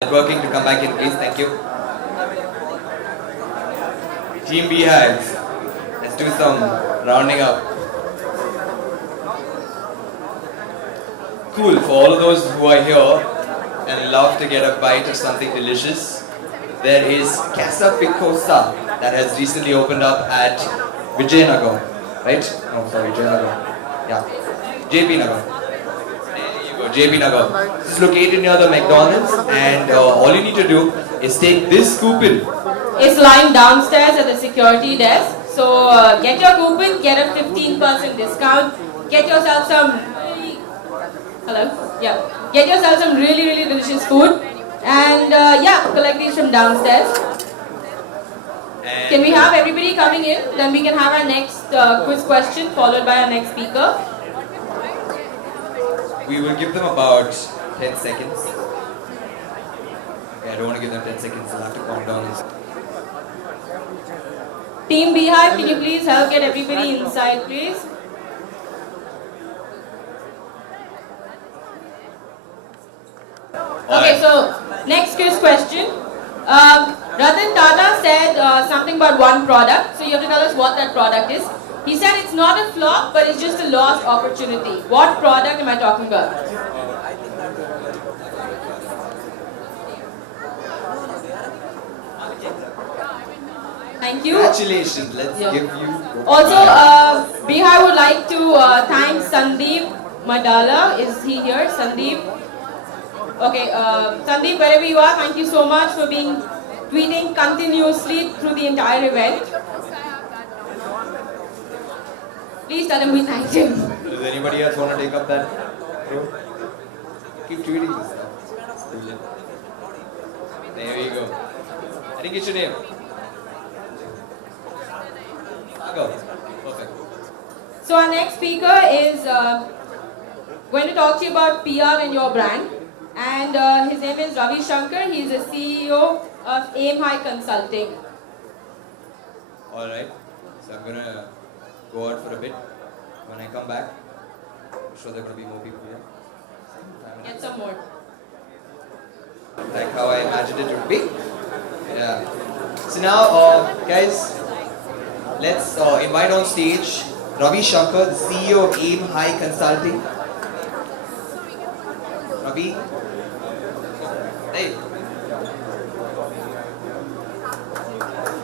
Networking to come back in, please. Thank you. Team BHIVE. Let's do some rounding up. Cool. For all of those who are here and love to get a bite of something delicious, there is Casa Picosa that has recently opened up at Vijayanagar. Right? Oh, sorry, Vijayanagar. Yeah. JP Nagar. JP Nagar. This is located near the McDonald's, and all you need to do is take this coupon. It's lying downstairs at the security desk. So get your coupon, get a 15% discount. Get yourself some. Hello? Yeah. Get yourself some really delicious food, and collect these from downstairs. Can we have everybody coming in? Then we can have our next quiz question followed by our next speaker. We will give them about 10 seconds. Okay, I don't want to give them 10 seconds. They'll have to calm down. Team BHIVE, can you please help get everybody inside, please? Okay, so next quiz question. Ratan Tata said something about one product. So you have to tell us what that product is. He said it's not a flop, but it's just a lost opportunity. What product am I talking about? Thank you. Congratulations. Let's give you. Also, BHIVE would like to thank Sandeep Madala. Is he here? Sandeep? Okay, Sandeep, wherever you are, thank you so much for being tweeting continuously through the entire event. Please tell him we thank him. Does anybody else want to take up that role? Keep tweeting this stuff. There you go. I think it's your name. Go. Perfect. So our next speaker is going to talk to you about PR and your brand. And his name is Ravi Shankar. He is the CEO of Aim High Consulting. Alright. So I'm going to go out for a bit. When I come back, I'm sure there are going to be more people here. Get some more. Like how I imagined it would be. Yeah. So now, guys, let's invite on stage Ravi Shankar, the CEO of Aim High Consulting. Ravi. Hey.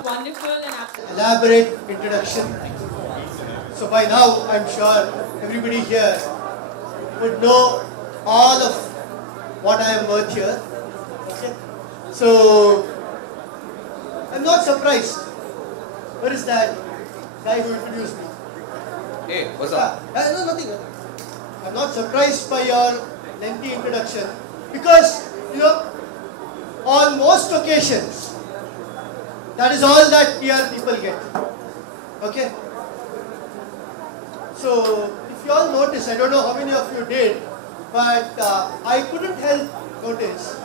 Wonderful and absolute. Elaborate introduction. So by now, I'm sure everybody here would know all of what I am worth here. Okay. So I'm not surprised. Where is that guy who introduced me? Hey, what's up? No, nothing. I'm not surprised by your lengthy introduction because, on most occasions, that is all that PR people get. Okay? So, if you all notice, I don't know how many of you did, but I couldn't help notice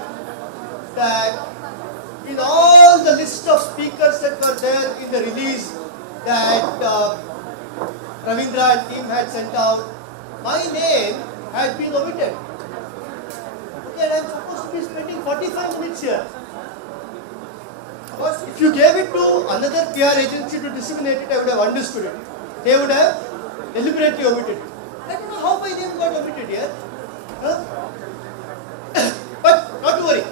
that in all the list of speakers that were there in the release that Ravindra and team had sent out, my name had been omitted. Okay, and I'm supposed to be spending 45 minutes here. Because if you gave it to another PR agency to disseminate it, I would have understood it. They would have deliberately omitted it. I don't know how my name got omitted here. Huh? But not to worry.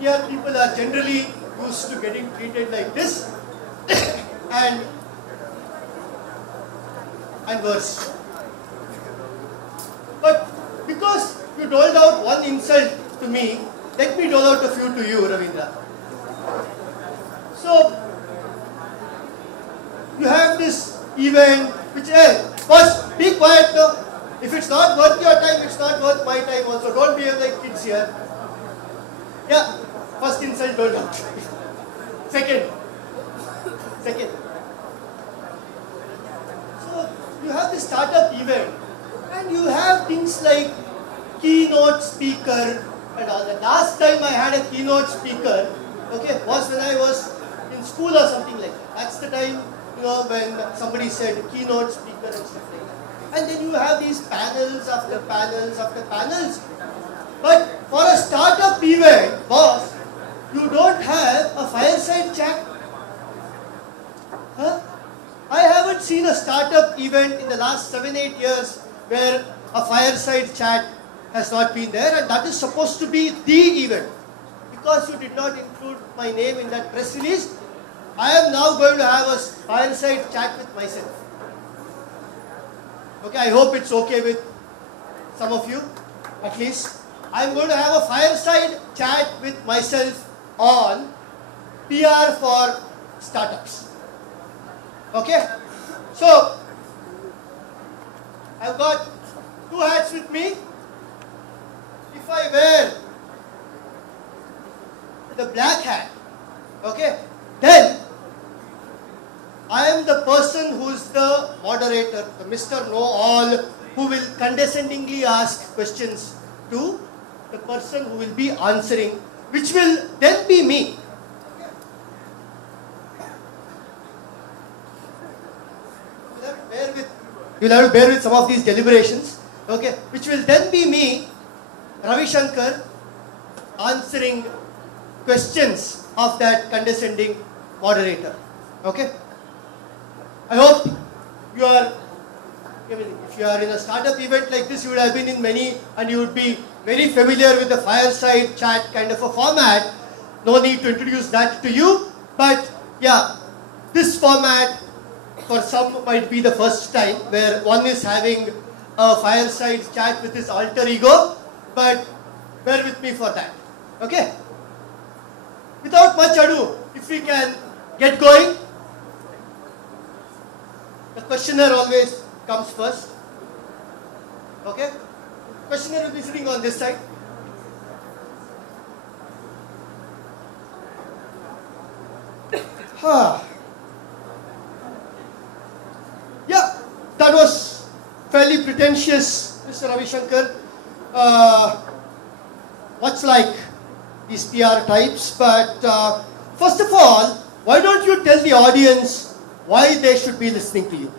Here people are generally used to getting treated like this and worse. But because you doled out one insult to me, let me dole out a few to you, Ravindra. So, you have this event which, first, be quiet now. If it's not worth your time, it's not worth my time also. Don't behave like kids here. Yeah, first insult doled out. Second. So, you have this startup event and you have things like keynote speaker and all that. Last time I had a keynote speaker, okay, was when I was in school or something like that. That's the time, when somebody said keynote speaker and stuff like that. And then you have these panels after panels after panels. But For a startup event, boss, you don't have a fireside chat? Huh? I haven't seen a startup event in the last 7-8 years where a fireside chat has not been there, and that is supposed to be the event. Because you did not include my name in that press release, I am now going to have a fireside chat with myself. Okay, I hope it's okay with some of you, at least. I'm going to have a fireside chat with myself on PR for startups. Okay? So, I've got 2 hats with me. If I wear the black hat, okay, then I am the person who is the moderator, the Mr. Know-all, who will condescendingly ask questions to the person who will be answering, which will then be me. You'll have to bear with some of these deliberations, okay, which will then be me, Ravi Shankar, answering questions of that condescending moderator. Okay? I hope you are, if you are in a startup event like this, you would have been in many and you would be very familiar with the fireside chat kind of a format. No need to introduce that to you. But yeah, this format for some might be the first time where one is having a fireside chat with his alter ego. But bear with me for that. Okay? Without much ado, if we can get going. The questioner always comes first. Okay? Questioner will be sitting on this side. Yeah, that was fairly pretentious, Mr. Ravi Shankar. Much like these PR types, but first of all, why don't you tell the audience why they should be listening to you?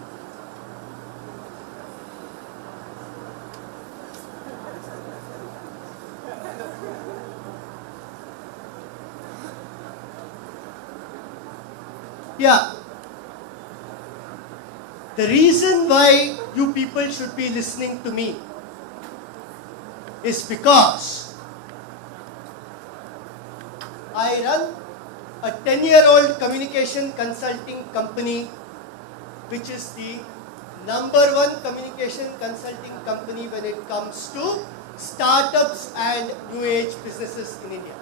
Yeah. The reason why you people should be listening to me is because I run a 10-year-old communication consulting company, which is the #1 communication consulting company when it comes to startups and new age businesses in India.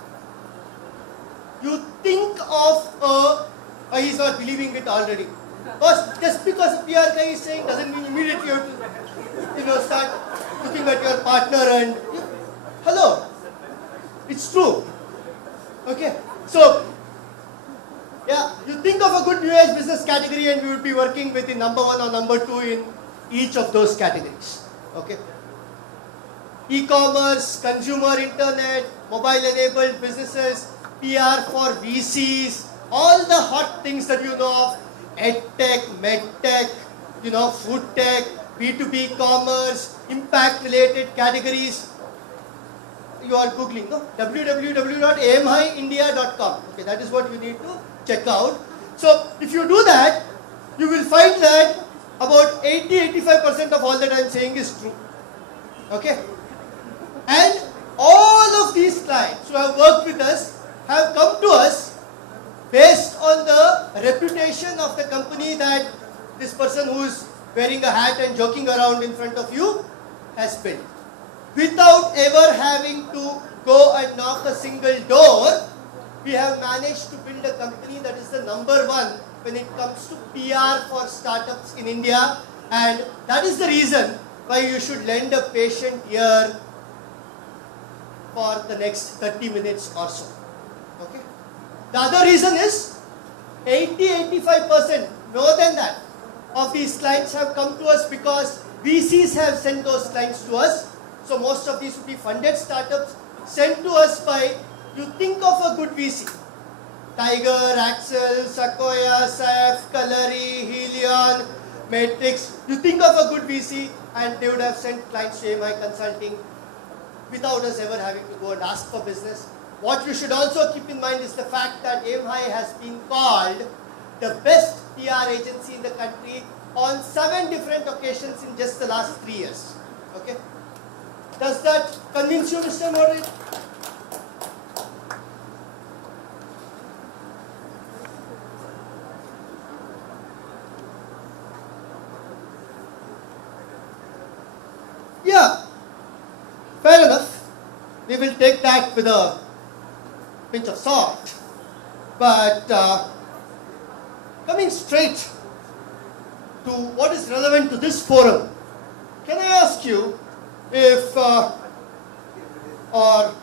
You think of he's not believing it already. Because just because a PR guy is saying doesn't mean immediately you have to, start looking at your partner and, hello, it's true. Okay, so, yeah, you think of a good new age business category and we would be working with the #1 or #2 in each of those categories. Okay, e-commerce, consumer internet, mobile enabled businesses, PR for VCs, all the hot things that you know of, EdTech, MedTech, food tech, B2B commerce, impact related categories. You are googling, no? www.aimhighIndia.com. Okay, that is what you need to check out. So if you do that, you will find that about 80-85% of all that I am saying is true. Okay? And all of these clients who have worked with us have come to us based on the reputation of the company that this person who is wearing a hat and joking around in front of you has built. Without ever having to go and knock a single door, we have managed to build a company that is the #1 when it comes to PR for startups in India, and that is the reason why you should lend a patient ear for the next 30 minutes or so. Okay? The other reason is 80-85%, more than that, of these clients have come to us because VCs have sent those clients to us. So most of these would be funded startups sent to us by, you think of a good VC, Tiger, Axel, Sequoia, SAF, Kalari, Helion, Matrix. You think of a good VC and they would have sent clients to AMI Consulting without us ever having to go and ask for business. What you should also keep in mind is the fact that AIMHI has been called the best PR agency in the country on 7 different occasions in just the last 3 years. Okay? Does that convince you, Mr. Moderator? Yeah, fair enough. We will take that with a pinch of salt. But coming straight to what is relevant to this forum, can I ask you if or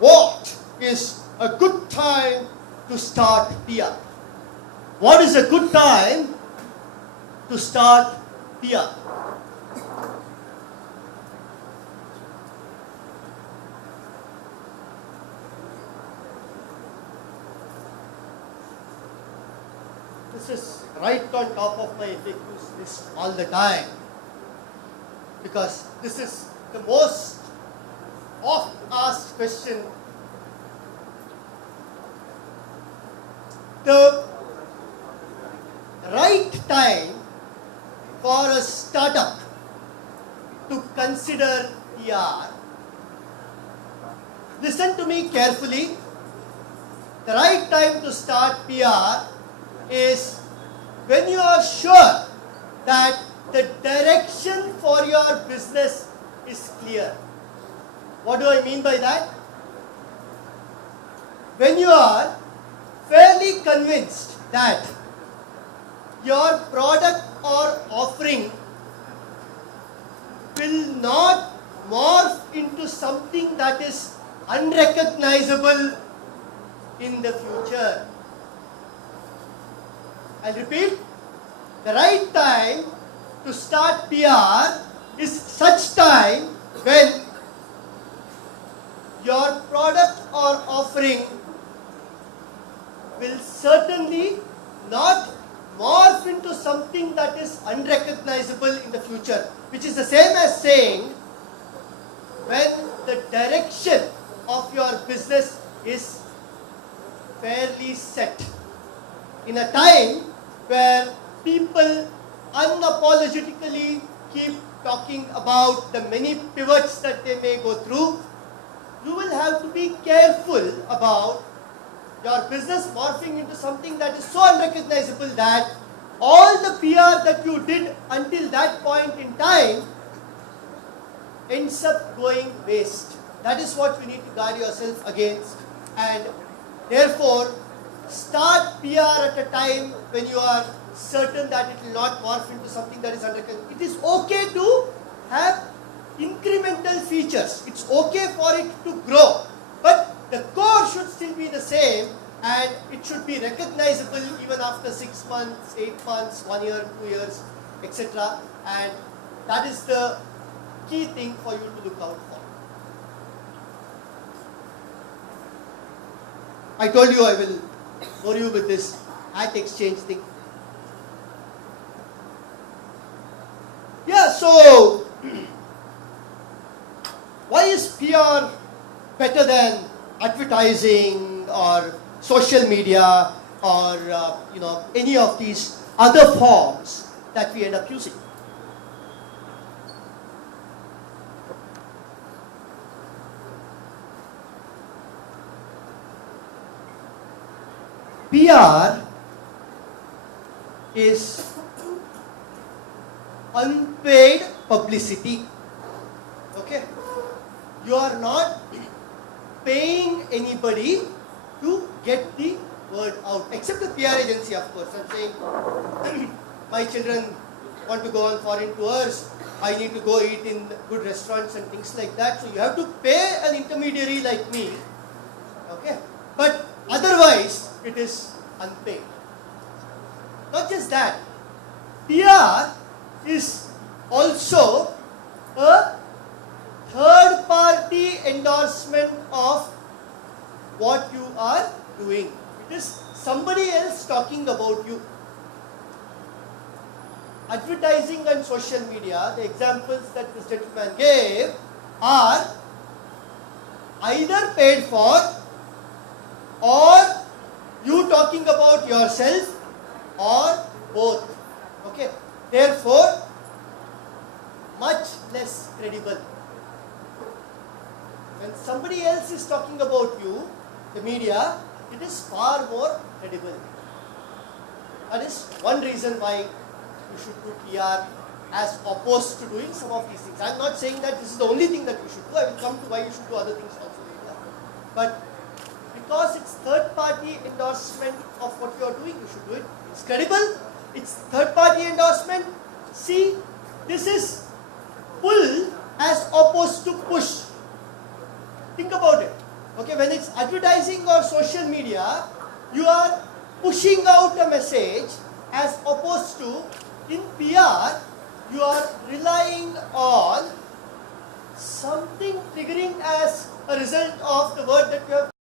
what is a good time to start PR? What is a good time to start PR? This is right on top of my FAQs list all the time, because this is the most oft asked question. The right time for a startup to consider PR. Listen to me carefully. The right time to start PR is when you are sure that the direction for your business is clear. What do I mean by that? When you are fairly convinced that your product or offering will not morph into something that is unrecognizable in the future. I'll repeat, the right time to start PR is such time when your product or offering will certainly not morph into something that is unrecognizable in the future, which is the same as saying when the direction of your business is fairly set. In a time where people unapologetically keep talking about the many pivots that they may go through, you will have to be careful about your business morphing into something that is so unrecognizable that all the PR that you did until that point in time ends up going waste. That is what you need to guard yourself against, and therefore start PR at a time when you are certain that it will not morph into something that is unrecognizable. It is okay to have incremental features. It's okay for it to grow, but the core should still be the same, and it should be recognizable even after 6 months, 8 months, 1 year, 2 years, etc. And that is the key thing for you to look out for. I told you I will bore you with this at exchange thing. Yeah, so why is PR better than advertising or social media or any of these other forms that we end up using? PR is unpaid publicity. Okay? You are not paying anybody to get the word out, except the PR agency, of course. I'm saying, my children want to go on foreign tours, I need to go eat in good restaurants and things like that. So you have to pay an intermediary like me. Okay? But otherwise, it is unpaid. Not just that, PR is also a third-party endorsement of what you are doing. It is somebody else talking about you. Advertising and social media, the examples that this gentleman gave, are either paid for or you talking about yourself or both. Okay. Therefore, much less credible. When somebody else is talking about you, the media, it is far more credible. That is one reason why you should do PR as opposed to doing some of these things. I am not saying that this is the only thing that you should do. I will come to why you should do other things also later. But because it's third party endorsement of what you are doing, you should do it. It's credible, it's third party endorsement. See, this is pull as opposed to push. Think about it. Okay, when it's advertising or social media, you are pushing out a message as opposed to in PR, you are relying on something triggering as a result of the word that you have